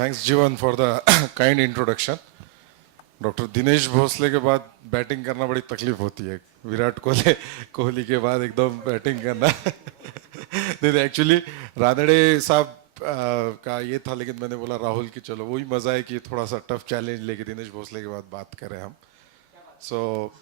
Thanks Jivan for the kind introduction. Doctor Dinesh Bhosle के बाद batting करना बड़ी तकलीफ होती है. विराट कोहली के बाद एकदम बैटिंग करना. नहीं एक्चुअली रानड़े साहब का ये था, लेकिन मैंने बोला राहुल की चलो वही मजा है कि थोड़ा सा टफ चैलेंज लेके दिनेश भोसले के बाद बात करें हम. So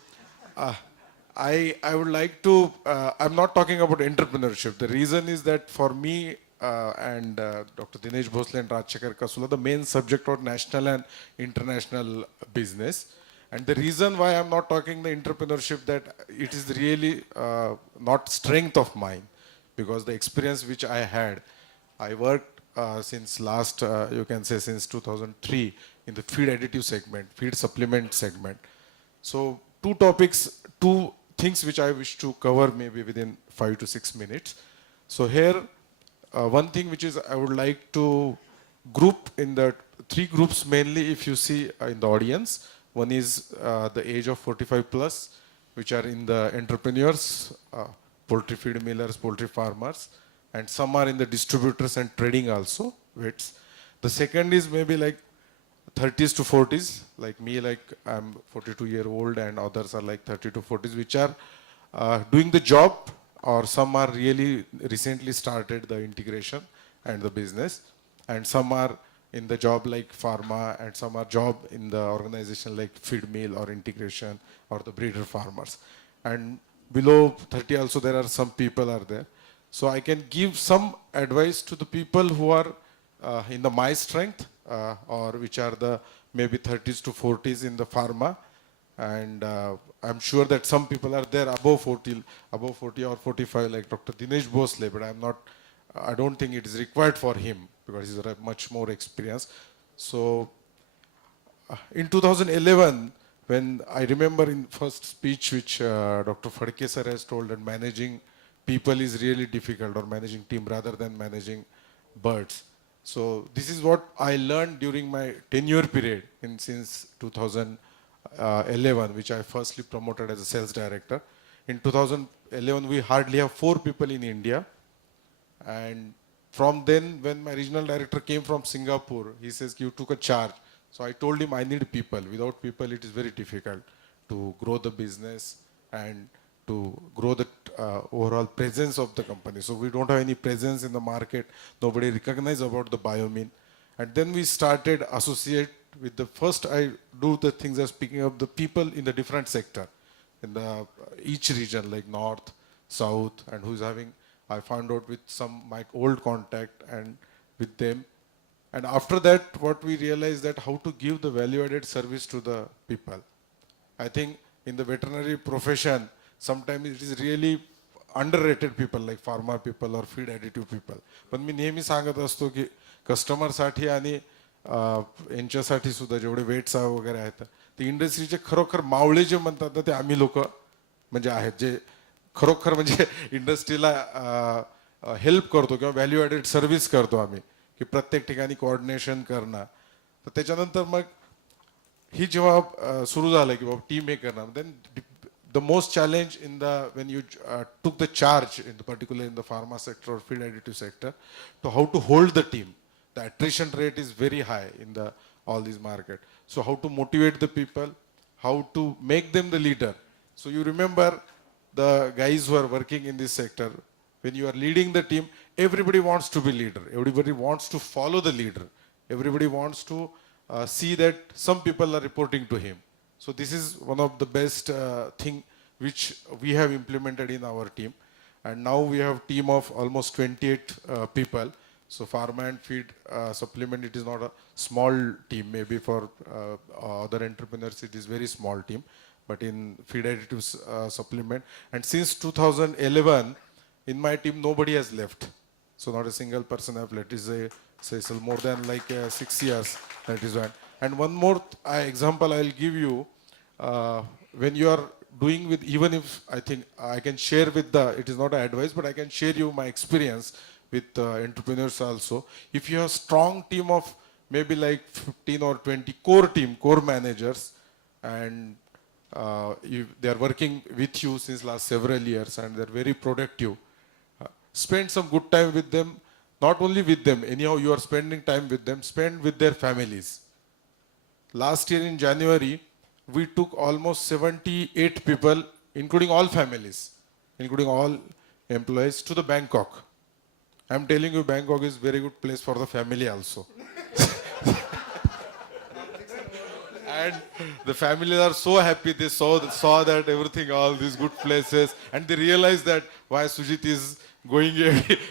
I would like to. I'm not talking about entrepreneurship. The reason is that for me and Dr. Dinesh Bhosle and Rajshekar Kasula, the main subject was national and international business. And the reason why I'm not talking the entrepreneurship, that it is really not strength of mine, because the experience which I had, I worked since last, you can say since 2003 in the feed additive segment, feed supplement segment. So two things which I wish to cover maybe within 5 to 6 minutes. So here, one thing which is I would like to group in the three groups mainly, if you see in the audience. One is the age of 45 plus, which are in the entrepreneurs, poultry feed millers, poultry farmers, and some are in the distributors and trading also, wits. The second is maybe like 30s to 40s, like me, like I'm 42-year-old, and others are like 30 to 40s, which are doing the job, or some are really recently started the integration and the business, and some are in the job like pharma, and some are job in the organization like feed mill or integration or the breeder farmers. And below 30 also there are some people are there. So I can give some advice to the people who are in the my strength, or which are the maybe 30s to 40s in the pharma, and I'm sure that some people are there above 40 or 45 like Dr. Dinesh Bhosle, but I don't think it is required for him because he's much more experienced. So in 2011, when I remember in first speech which Dr. Phadke sir has told, that managing people is really difficult, or managing team rather than managing birds. So this is what I learned during my tenure period since 2011, which I firstly promoted as a sales director. In 2011, we hardly have 4 people in India. And from then, when my regional director came from Singapore, he says, you took a charge. So I told him I need people. Without people, it is very difficult to grow the business and to grow the overall presence of the company. So we don't have any presence in the market. Nobody recognizes about the biomine. And then we started associate with the first, I do the things as picking up the people in the different sector, in the each region like north, south, and who's having, I found out with some my old contact and with them. And after that, what we realized that how to give the value-added service to the people. I think in the veterinary profession, sometimes it is really underrated people like pharma people or feed additive people. पण मी नेहमी सांगत असतो की कस्टमरसाठी आणि यांच्यासाठी सुद्धा जेवढे weights वगैरे आहेत, ते इंडस्ट्रीचे खरोखर मावळे जे म्हणतात ना, ते आम्ही लोक म्हणजे आहेत, जे खरोखर म्हणजे इंडस्ट्रीला हेल्प करतो किंवा व्हॅल्यू ॲडेड सर्व्हिस करतो आम्ही, की प्रत्येक ठिकाणी कोऑर्डिनेशन करणं. तर त्याच्यानंतर मग ही जेव्हा सुरू झालं की बाबा टीम हे करणं, then the most challenge in the when you took the charge in the particular in the pharma sector or feed additive sector, to how to hold the team. The attrition rate is very high in the all these market. So how to motivate the people, how to make them the leader. So you remember the guys who are working in this sector, when you are leading the team, everybody wants to be leader. Everybody wants to follow the leader. Everybody wants to see that some people are reporting to him. So this is one of the best thing which we have implemented in our team. And now we have team of almost 28 people. So pharma and feed supplement, it is not a small team. Maybe for other entrepreneurs, it is very small team. But in feed additives supplement, and since 2011, in my team, nobody has left. So not a single person have left. It is so more than like 6 years. That is one. And one more example I'll give you. When you are doing with, even if I think I can share with it is not an advice, but I can share you my experience with entrepreneurs also. If you have a strong team of maybe like 15 or 20 core managers, and they are working with you since last several years and they're very productive, spend some good time with them. not only with them, anyhow you are spending time with them, spend with their families. Last year in January, we took almost 78 people, including all families, including all employees, to the Bangkok. I'm telling you, Bangkok is very good place for the family also. And the families are so happy. They saw that everything, all these good places, and they realized that why Sujit is going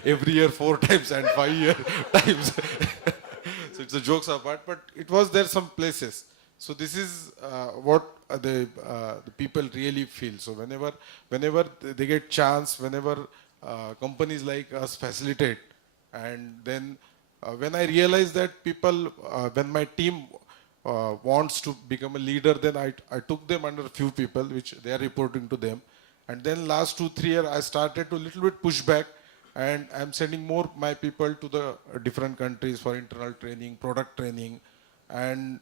every year 4 times and 5 year times. So it's a jokes apart, but it was there some places. So this is what the people really feel. So whenever they get chance, whenever companies like us facilitate, and then when I realized that people, when my team wants to become a leader, then I took them under a few people, which they are reporting to them. And then last 2-3 years, I started to little bit push back, and I'm sending more my people to the different countries for internal training, product training, and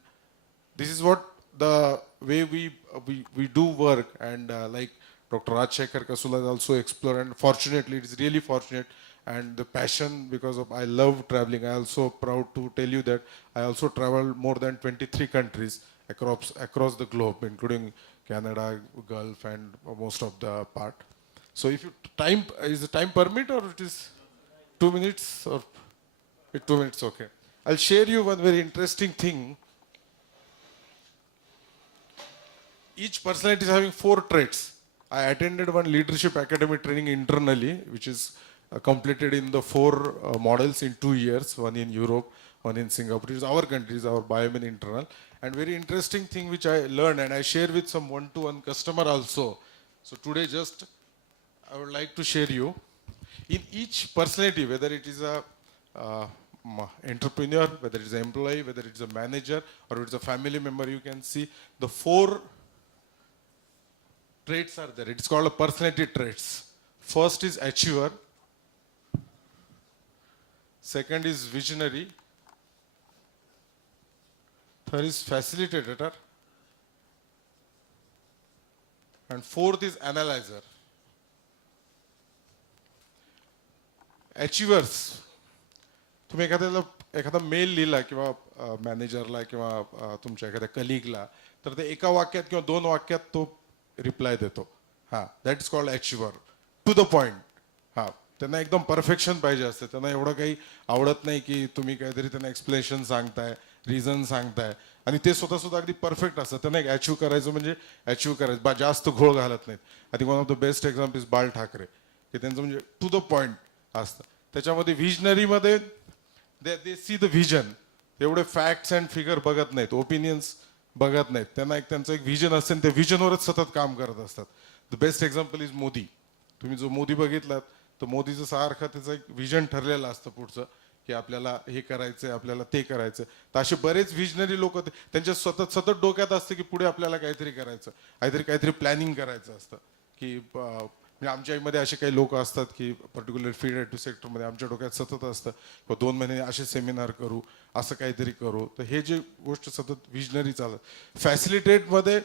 this is what the way we do work. And like Dr. Rajshekhar Kasula has also explored, and fortunately, it is really fortunate, and the passion, because of I love traveling. I also proud to tell you that I also traveled more than 23 countries across the globe, including Canada, Gulf, and most of the part. So if you time, is the time permit, or it is 2 minutes, or 2 minutes? Okay. I'll share you one very interesting thing. Each personality is having 4 traits. I attended one leadership academy training internally, which is completed in the 4 models in 2 years, one in Europe, one in Singapore. It is our country, our Biomin internal. And very interesting thing which I learned, and I share with some one-to-one customer also. So today just I would like to share you. In each personality, whether it is a entrepreneur, whether it is an employee, whether it is a manager, or it is a family member, you can see the 4 traits are there. It's called a personality traits. First is achiever. Second is visionary. Third is facilitator. And fourth is analyzer. Achievers. तुम्ही एखादा mail लिहिला किंवा मॅनेजरला किंवा तुमच्या एखाद्या कलिगला, तर ते एका वाक्यात किंवा 2 वाक्यात तो रिप्लाय देतो. हां, that is called achiever. To the point. हां, त्यांना एकदम परफेक्शन पाहिजे असते. त्यांना एवढं काही आवडत नाही की तुम्ही काहीतरी त्यांना एक्सप्लेनेशन सांगताय, रिझन सांगताय, आणि ते स्वतः अगदी परफेक्ट असतं. त्यांना एक अचीव्ह करायचं म्हणजे अचीव्ह करायचं, जास्त घोळ घालत नाहीत. I think one of the best example is बाळ ठाकरे, की त्यांचं म्हणजे टू द पॉइंट असतं. त्याच्यामध्ये व्हिजनरीमध्ये दे सी द व्हिजन. एवढे फॅक्ट्स अँड फिगर बघत नाहीत, ओपिनियन्स बघत नाहीत. त्यांचं एक व्हिजन असते, आणि त्या व्हिजनवरच सतत काम करत असतात. The best example is Modi. तुम्ही जो मोदी बघितलात, तर मोदीचं सारखं त्याचं एक व्हिजन ठरलेलं असतं पुढचं, की आपल्याला हे करायचंय, आपल्याला ते करायचं. तर असे बरेच व्हिजनरी लोक, त्यांच्या सतत डोक्यात असतं की पुढे आपल्याला काहीतरी करायचं, काहीतरी प्लॅनिंग करायचं असतं. की म्हणजे आमच्या मध्ये असे काही लोक असतात की पर्टिक्युलर फीड टू सेक्टरमध्ये आमच्या डोक्यात सतत असतं की 2 महिने असे सेमिनार करू, असं काहीतरी करू. तर हे जे गोष्ट सतत व्हिजनरी चालत. फॅसिलिटेटमध्ये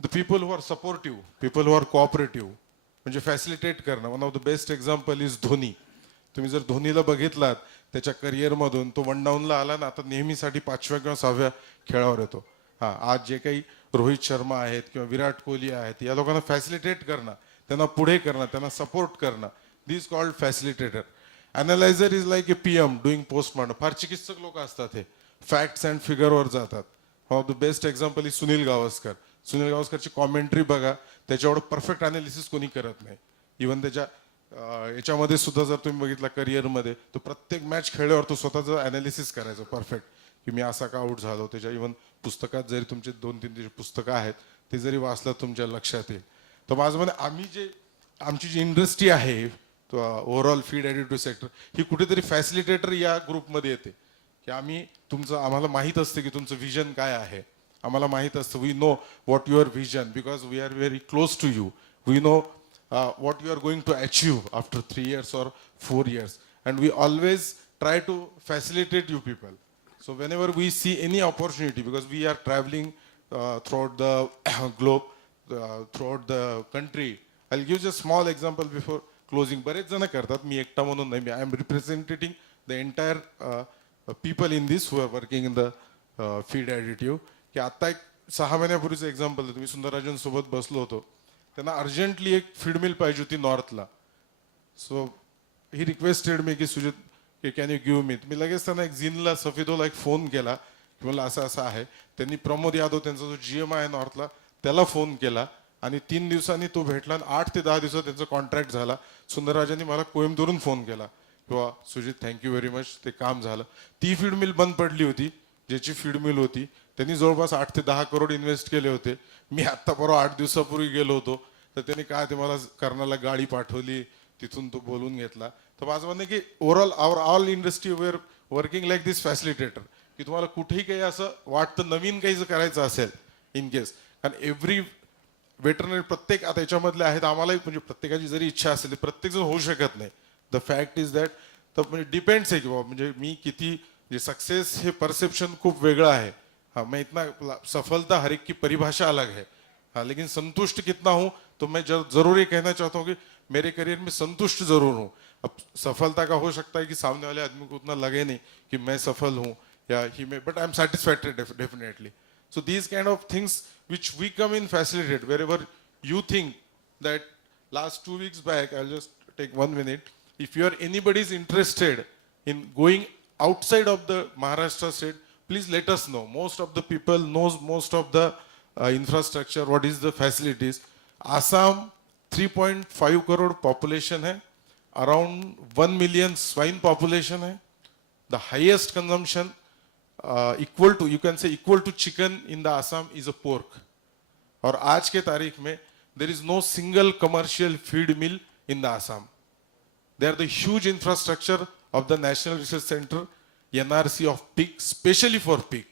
the people who are supportive, people who are cooperative, म्हणजे फॅसिलिटेट करणं. One of the best example is Dhoni. तुम्ही जर धोनीला बघितलात, त्याच्या करिअरमधून तो 1 डाऊनला आला ना, आता नेहमीसाठी 5व्या किंवा 6व्या खेळावर येतो. हां, आज जे काही रोहित शर्मा आहेत किंवा विराट कोहली आहेत, या लोकांना फॅसिलिटेट करणं, त्यांना पुढे करणं, त्यांना सपोर्ट करणं, this called facilitator. Analyser is like a PM doing postmortem. फार चिकित्सक लोक असतात, हे फॅक्ट्स अँड फिगरवर जातात. One of the best example is Sunil Gavaskar. Sunil गावस्करची कॉमेंट्री बघा, त्याच्या एवढं परफेक्ट अनालिसिस कोणी करत नाही. इव्हन त्याच्या याच्यामध्ये सुद्धा जर तुम्ही बघितला करिअरमध्ये, तो प्रत्येक मॅच खेळल्यावर तो स्वतःचं अनालिसिस करायचं परफेक्ट, की मी असा का आऊट झालो. त्याच्या इव्हन पुस्तकात जरी तुमचे 2-3 पुस्तकं आहेत, ते जरी वाचलं तुमच्या लक्षात येईल. तर माझं म्हणणं, आमची जी इंडस्ट्री आहे, ओव्हरऑल फीड ॲडिटिव्ह सेक्टर, ही कुठेतरी फॅसिलिटेटर या ग्रुपमध्ये येते. की आम्हाला माहीत असतं की तुमचं व्हिजन काय आहे. आम्हाला माहीत असतं, we know what your vision, because we are very close to you. We know what you are going to achieve after 3 years or 4 years, and we always try to facilitate you people. So whenever we see any opportunity, because we are traveling throughout the globe, throughout the country, I'll give you a small example before closing. बरेच जण करतात, मी एकटा म्हणून नाही, I am representing the entire people in this who are working in the feed additive. की आता एक 6 महिन्यापूर्वीचं example देतो. मी सुंदरराजन सोबत बसलो होतो. त्यांना अर्जंटली एक फीड मिल पाहिजे होती नॉर्थला. सो ही रिक्वेस्टेड मी की सुजित कॅन यू गिव्ह मी. मी लगेच त्यांना एक झिनला सफेदोला एक फोन केला की मला असं असं आहे. त्यांनी प्रमोद यादव त्यांचा जो GM आहे नॉर्थला त्याला फोन केला आणि 3 दिवसांनी तो भेटला आणि 8 ते 10 दिवसात त्यांचा कॉन्ट्रॅक्ट झाला. सुंदरराजांनी मला कोइंबतूरून फोन केला किंवा सुजित थँक्यू व्हेरी मच, ते काम झालं. ती फीड मिल बंद पडली होती, ज्याची फीड मिल होती त्यांनी जवळपास 8 ते 10 करोड इन्व्हेस्ट केले होते. मी आत्ता परवा 8 दिवसापूर्वी गेलो होतो तर त्यांनी काय ते मला कर्नाला गाडी पाठवली, तिथून तो बोलून घेतला. तर माझं म्हणणं की overall our all industry were working like this facilitator, की तुम्हाला कुठेही काही असं वाटतं नवीन काही जर करायचं असेल इन केस, कारण एव्हरी वेटरनरी प्रत्येक आता याच्यामधले आहेत आम्हालाही, म्हणजे प्रत्येकाची जरी इच्छा असेल प्रत्येक जण होऊ शकत नाही. द फॅक्ट इज दॅट तर म्हणजे डिपेंड्स आहे की बाबा म्हणजे मी किती म्हणजे सक्सेस हे परसेप्शन खूप वेगळं आहे. हाँ मैं इतना सफलता हर एक की परिभाषा अलग है. हाँ लेकिन संतुष्ट कितना हूँ तो मैं जरूर ये कहना चाहता हूँ कि मेरे करियर में संतुष्ट जरूर हूँ. अब सफलता का हो सकता है कि सामने वाले आदमी को उतना लगे नहीं कि मैं सफल हूँ या ही में, but I am satisfacted definitely. So these kind of things which we come in facilitate wherever you think that last 2 weeks back, I'll just take 1 minute. If you are anybody is interested in going outside of the Maharashtra state, please let us know. Most of the people knows most of the infrastructure, what is the facilities. Assam 3.5 crore population hai, around 1 million swine population hai, the highest consumption equal to, you can say equal to chicken in the Assam is a pork. और आज के तारीख में there is no single commercial feed mill in the Assam. They are the huge infrastructure of the National Research Center, NRC of pig, especially for pig.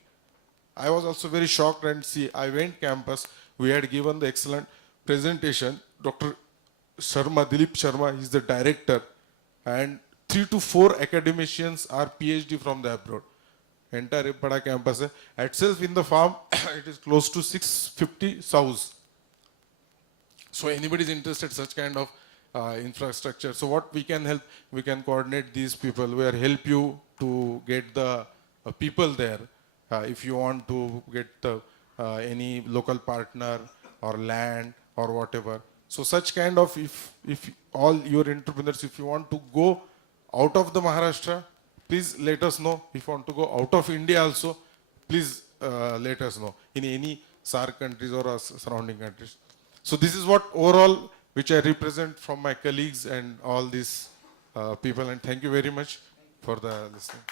I was also very shocked and see, I went campus, we had given the excellent presentation. Dr. Sharma, Dilip Sharma, he is the director, and 3 to 4 academicians are PhD from the abroad. Entire bada campus hai. Itself in the farm, it is close to 650 sows. So anybody is interested such kind of infrastructure. So what we can help, we can coordinate these people, we will help you to get the people there. If you want to get any local partner or land or whatever. So such kind of, if all your entrepreneurs, if you want to go out of the Maharashtra, please let us know. If you want to go out of India also, please let us know in any SAARC countries or surrounding countries. So this is what overall which I represent from my colleagues and all these people, and thank you very much for the listening.